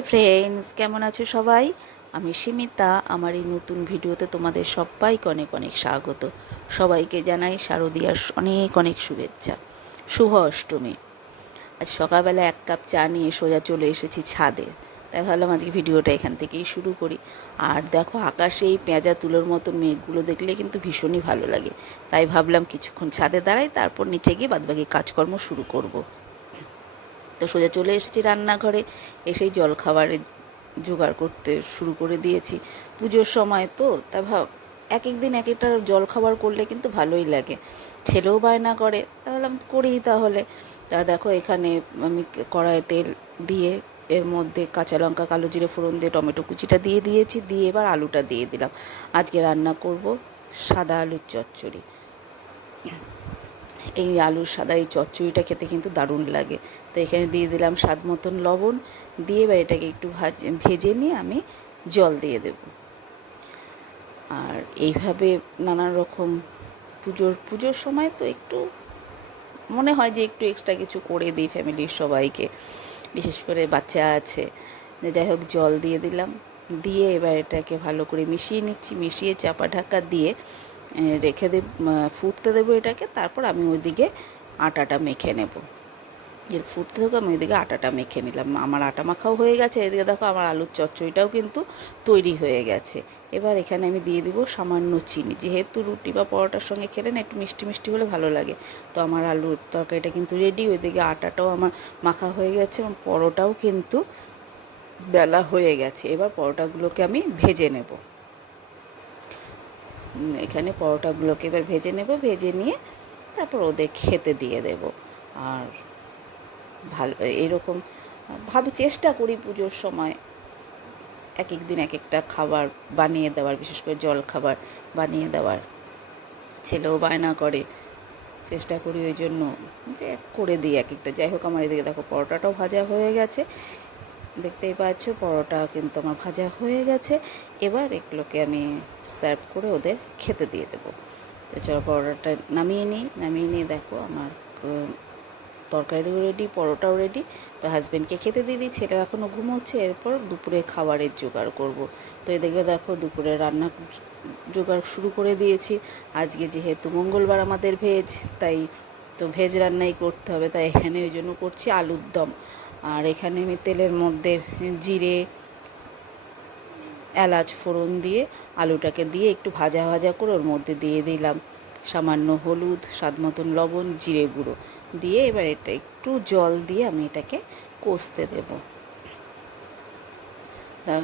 Hi friends, কেমন আছো সবাই? আমি সীমিতা। আমার এই নতুন ভিডিওতে তোমাদের সবাইকে অনেক অনেক স্বাগত। সবাইকে জানাই শারদীয়ার অনেক অনেক শুভেচ্ছা। শুভ অষ্টমী। আজ সকালবেলা এক কাপ চা নিয়ে সোজা চলে এসেছি ছাদে। তাই ভাবলাম আজকে ভিডিওটা এখান থেকেই শুরু করি। আর দেখো, আকাশে এই পেঁজা তুলোর মতো মেঘগুলো দেখলে কিন্তু ভীষণই ভালো লাগে। তাই ভাবলাম কিছুক্ষণ ছাদে দাঁড়াই, তারপর নিচে গিয়ে বাদবাকি কাজকর্ম শুরু করব। তো সোজা চলে এসেছি রান্নাঘরে। এসেই জলখাবারের জোগাড় করতে শুরু করে দিয়েছি। পুজোর সময় তো তা এক এক দিন এক একটা জলখাবার করলে কিন্তু ভালোই লাগে। ছেলেও বায়না করে, তাহলে করি তাহলে। তা দেখো, এখানে আমি কড়াইয়ে তেল দিয়ে এর মধ্যে কাঁচা লঙ্কা, কালো জিরে ফোড়ন দিয়ে টমেটো কুচিটা দিয়ে দিয়েছি। দিয়ে এবার আলুটা দিয়ে দিলাম। আজকে রান্না করব সাদা আলুর চচ্চড়ি। এই আলুর সাদা এই চচ্চড়িটা খেতে কিন্তু দারুণ লাগে। তো এখানে দিয়ে দিলাম স্বাদ মতন লবণ। দিয়ে এবার এটাকে একটু ভেজে নিয়ে আমি জল দিয়ে দেব। আর এইভাবে নানান রকম পুজোর সময় তো একটু মনে হয় যে একটু এক্সট্রা কিছু করে দিই ফ্যামিলির সবাইকে, বিশেষ করে বাচ্চা আছে। যাই হোক, জল দিয়ে দিলাম। দিয়ে এবার এটাকে ভালো করে মিশিয়ে নিচ্ছি। মিশিয়ে চাপা ঢাকা দিয়ে রেখে ফুটতে দেবো এটাকে। তারপর আমি ওইদিকে আটাটা মেখে নেব। যে ফুটতে থাকো আমি ওইদিকে আটাটা মেখে নিলাম। আমার আটা মাখাও হয়ে গেছে। এদিকে দেখো, আমার আলুর চচ্চড়িটাও কিন্তু তৈরি হয়ে গেছে। এবার এখানে আমি দিয়ে দিব সামান্য চিনি। যেহেতু রুটি বা পরোটার সঙ্গে খেলে না একটু মিষ্টি মিষ্টি হলে ভালো লাগে। তো আমার আলুর তরকারিটা কিন্তু রেডি। ওইদিকে আটাটাও আমার মাখা হয়ে গেছে এবং পরোটাও কিন্তু বেলা হয়ে গেছে। এবার পরোটাগুলোকে আমি ভেজে নেব। এখানে পরোটাগুলোকে এবার ভেজে নেব। ভেজে নিয়ে তারপর ওদের খেতে দিয়ে দেব। আর ভালো এরকম ভাবে চেষ্টা করি পুজোর সময় এক এক দিন এক একটা খাবার বানিয়ে দেওয়ার, বিশেষ করে জল খাবার বানিয়ে দেওয়ার। ছেলেও বায়না করে, চেষ্টা করি ওই জন্য যে করে দিই এক একটা। যাই হোক, আমার এদিকে দেখো পরোটাটাও ভাজা হয়ে গেছে। দেখতেই পাচ্ছ পরোটা কিন্তু আমার ভাজা হয়ে গেছে। এবার এগুলোকে আমি সার্ভ করে ওদের খেতে দিয়ে দেবো। তো চলো পরোটাটা নামিয়ে নিই। দেখো আমার তরকারিও রেডি, পরোটাও রেডি। তো হাজব্যান্ডকে খেতে দিয়ে দিই, ছেলে এখনও ঘুমোচ্ছে। এরপর দুপুরে খাবারের জোগাড় করব। তো এদিকে দেখো দুপুরে রান্না জোগাড় শুরু করে দিয়েছি। আজকে যেহেতু মঙ্গলবার আমাদের ভেজ, তাই তো ভেজ রান্নাই করতে হবে। তাই এখানে ওই জন্য করছি আলুর দম। আর এখানে আমি তেলের মধ্যে জিরে, এলাচ ফোড়ন দিয়ে আলুটাকে দিয়ে একটু ভাজা ভাজা করে ওর মধ্যে দিয়ে দিলাম সামান্য হলুদ, স্বাদ মতন লবণ, জিরে গুঁড়ো দিয়ে এবার এটা একটু জল দিয়ে আমি এটাকে কষতে দেব। তা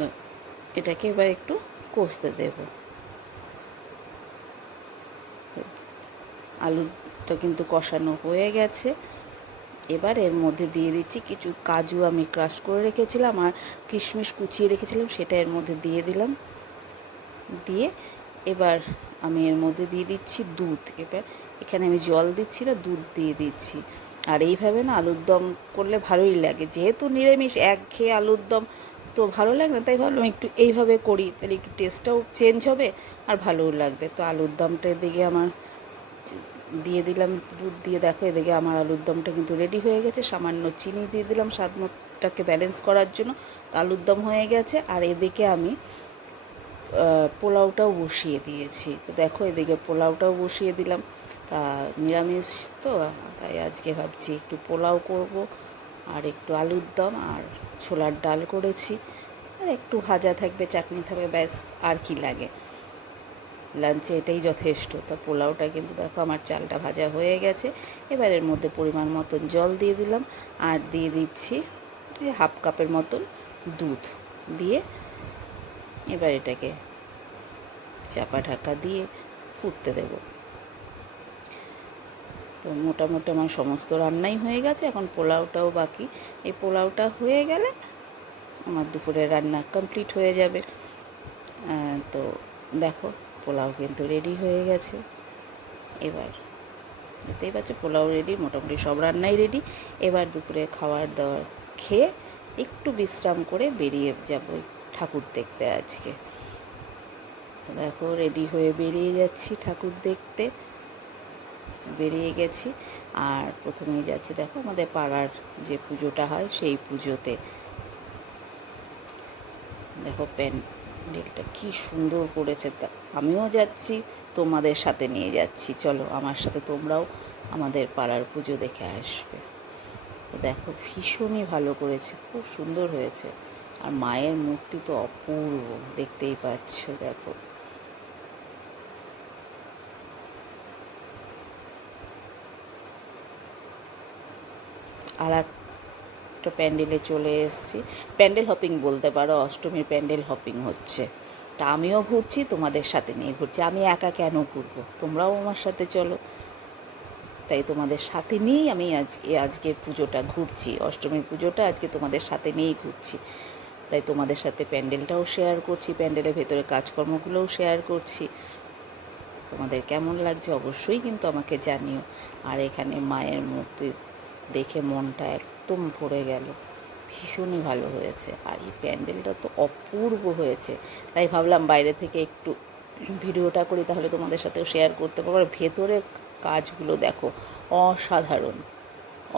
এটাকে এবার একটু কষতে দেব। আলুটা কিন্তু কষানো হয়ে গেছে। এবার এর মধ্যে দিয়ে দিচ্ছি কিছু কাজু আমি ক্রাশ করে রেখেছিলাম আর কিশমিশ কুচিয়ে রেখেছিলাম, সেটা এর মধ্যে দিয়ে দিলাম। দিয়ে এবার আমি এর মধ্যে দিয়ে দিচ্ছি দুধ। এবার এখানে আমি জল দিচ্ছি না, দুধ দিয়ে দিচ্ছি। আর এইভাবে না আলুর দম করলে ভালোই লাগে। যেহেতু নিরামিষ একঘেয়ে আলুর দম তো ভালো লাগে না, তাই ভাবলাম একটু এইভাবে করি, তাহলে একটু টেস্টটাও চেঞ্জ হবে আর ভালোও লাগবে। তো আলুর দমটার দিকে আমার দিয়ে দিলাম দুধ দিয়ে। দেখো এদিকে আমার আলুর দমটা কিন্তু রেডি হয়ে গেছে। সামান্য চিনি দিয়ে দিলাম স্বাদ মতটাকে ব্যালেন্স করার জন্য। আলুর দম হয়ে গেছে। আর এদিকে আমি পোলাওটাও বসিয়ে দিয়েছি। তো দেখো এদিকে পোলাওটাও বসিয়ে দিলাম। তা নিরামিষ তো, তাই আজকে ভাবছি একটু পোলাও করব আর একটু আলুর দম আর ছোলার ডাল করেছি। আর একটু ভাজা থাকবে, চাটনি থাকবে, ব্যাস আর কি লাগে। লাঞ্চে এটাই যথেষ্ট। তা পোলাওটা কিন্তু দেখো আমার চালটা ভাজা হয়ে গেছে। এবার এর মধ্যে পরিমাণ মতন জল দিয়ে দিলাম আর দিয়ে দিচ্ছি হাফ কাপের মতন দুধ দিয়ে এবার এটাকে চাপা ঢাকা দিয়ে ফুটতে দেব। তো মোটামুটি আমার সমস্ত রান্নাই হয়ে গেছে, এখন পোলাওটাও বাকি। এই পোলাওটা হয়ে গেলে আমার দুপুরের রান্না কমপ্লিট হয়ে যাবে। তো দেখো পোলাও কিন্তু রেডি হয়ে গেছে। এবার দেখতেই পাচ্ছ পোলাও রেডি, মোটামুটি সব রান্নাই রেডি। এবার দুপুরে খাবার দাবার খেয়ে একটু বিশ্রাম করে বেরিয়ে যাব ঠাকুর দেখতে আজকে। দেখো রেডি হয়ে বেরিয়ে যাচ্ছি ঠাকুর দেখতে। বেরিয়ে গেছি আর প্রথমেই যাচ্ছি দেখো আমাদের পাড়ার যে পুজোটা হয় সেই পুজোতে। দেখো প্যান্ডেলটা কি সুন্দর করেছে, তা আমিও যাচ্ছি, তোমাদের সাথে নিয়ে যাচ্ছি, চলো আমার সাথে তোমরাও আমাদের পাড়ার পুজো দেখে আসবে। তো দেখো ভীষণই ভালো করেছে, খুব সুন্দর হয়েছে। আর মায়ের মূর্তি তো অপূর্ব, দেখতেই পাচ্ছ দেখো। আর একটা প্যান্ডেলে চলে এসেছি, প্যান্ডেল হপিং বলতে পারো, অষ্টমীর প্যান্ডেল হপিং হচ্ছে। তা আমিও ঘুরছি, তোমাদের সাথে নিয়ে ঘুরছি, আমি একা কেন ঘুরবো, তোমরাও আমার সাথে চলো। তাই তোমাদের সাথে নিয়েই আমি আজকের পুজোটা ঘুরছি, অষ্টমীর পুজোটা আজকে তোমাদের সাথে নিয়েই ঘুরছি। তাই তোমাদের সাথে প্যান্ডেলটাও শেয়ার করছি, প্যান্ডেলের ভেতরে কাজকর্মগুলোও শেয়ার করছি। তোমাদের কেমন লাগছে অবশ্যই কিন্তু আমাকে জানিও। আর এখানে মায়ের মূর্তি দেখে মনটা একদম ভরে গেল, ভীষণই ভালো হয়েছে। আর এই প্যান্ডেলটা তো অপূর্ব হয়েছে, তাই ভাবলাম বাইরে থেকে একটু ভিডিওটা করি, তাহলে তোমাদের সাথেও শেয়ার করতে পারবো। আর ভেতরের কাজগুলো দেখো, অসাধারণ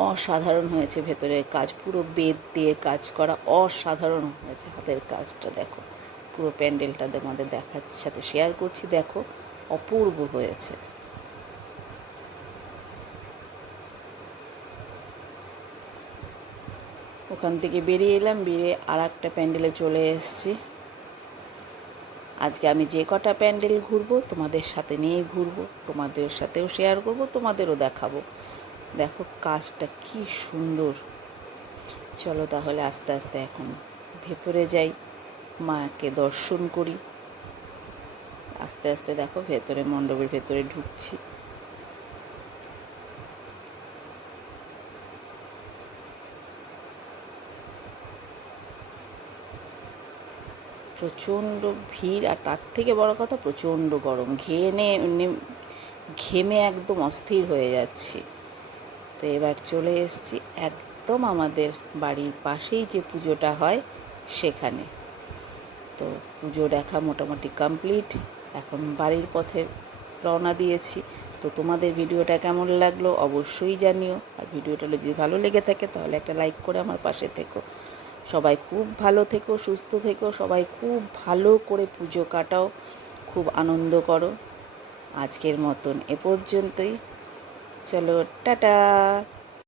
অসাধারণ হয়েছে ভেতরের কাজ, পুরো বেত দিয়ে কাজ করা, অসাধারণ হয়েছে হাতের কাজটা। দেখো পুরো প্যান্ডেলটা তোমাদের দেখার সাথে শেয়ার করছি, দেখো অপূর্ব হয়েছে। ওখান থেকে বেরিয়ে এলাম, বেরিয়ে আর একটা প্যান্ডেলে চলে এসেছি। আজকে আমি যে কটা প্যান্ডেল ঘুরবো তোমাদের সাথে নিয়েই ঘুরবো, তোমাদের সাথেও শেয়ার করব, তোমাদেরও দেখাবো। দেখো কাজটা কি সুন্দর। চলো তাহলে আস্তে আস্তে এখন ভেতরে যাই, মাকে দর্শন করি। আস্তে আস্তে দেখো ভেতরে, মণ্ডপের ভেতরে ঢুকছি। প্রচণ্ড ভিড়, আর তার থেকে বড় কথা প্রচণ্ড গরম, ঘেমে একদম অস্থির হয়ে যাচ্ছি। তো এবার চলে এসেছি একদম আমাদের বাড়ির পাশেই যে পুজোটা হয় সেখানে। তো পুজো দেখা মোটামুটি কমপ্লিট, এখন বাড়ির পথে রওনা দিয়েছি। তো তোমাদের ভিডিওটা কেমন লাগলো অবশ্যই জানিও। আর ভিডিওটা যদি ভালো লেগে থাকে তাহলে একটা লাইক করে আমার পাশে থেকো। সবাই খুব ভালো থেকো, সুস্থ থেকো, সবাই খুব ভালো করে পুজো কাটাও, খুব আনন্দ করো। আজকের মতন এ পর্যন্তই, চলো টাটা।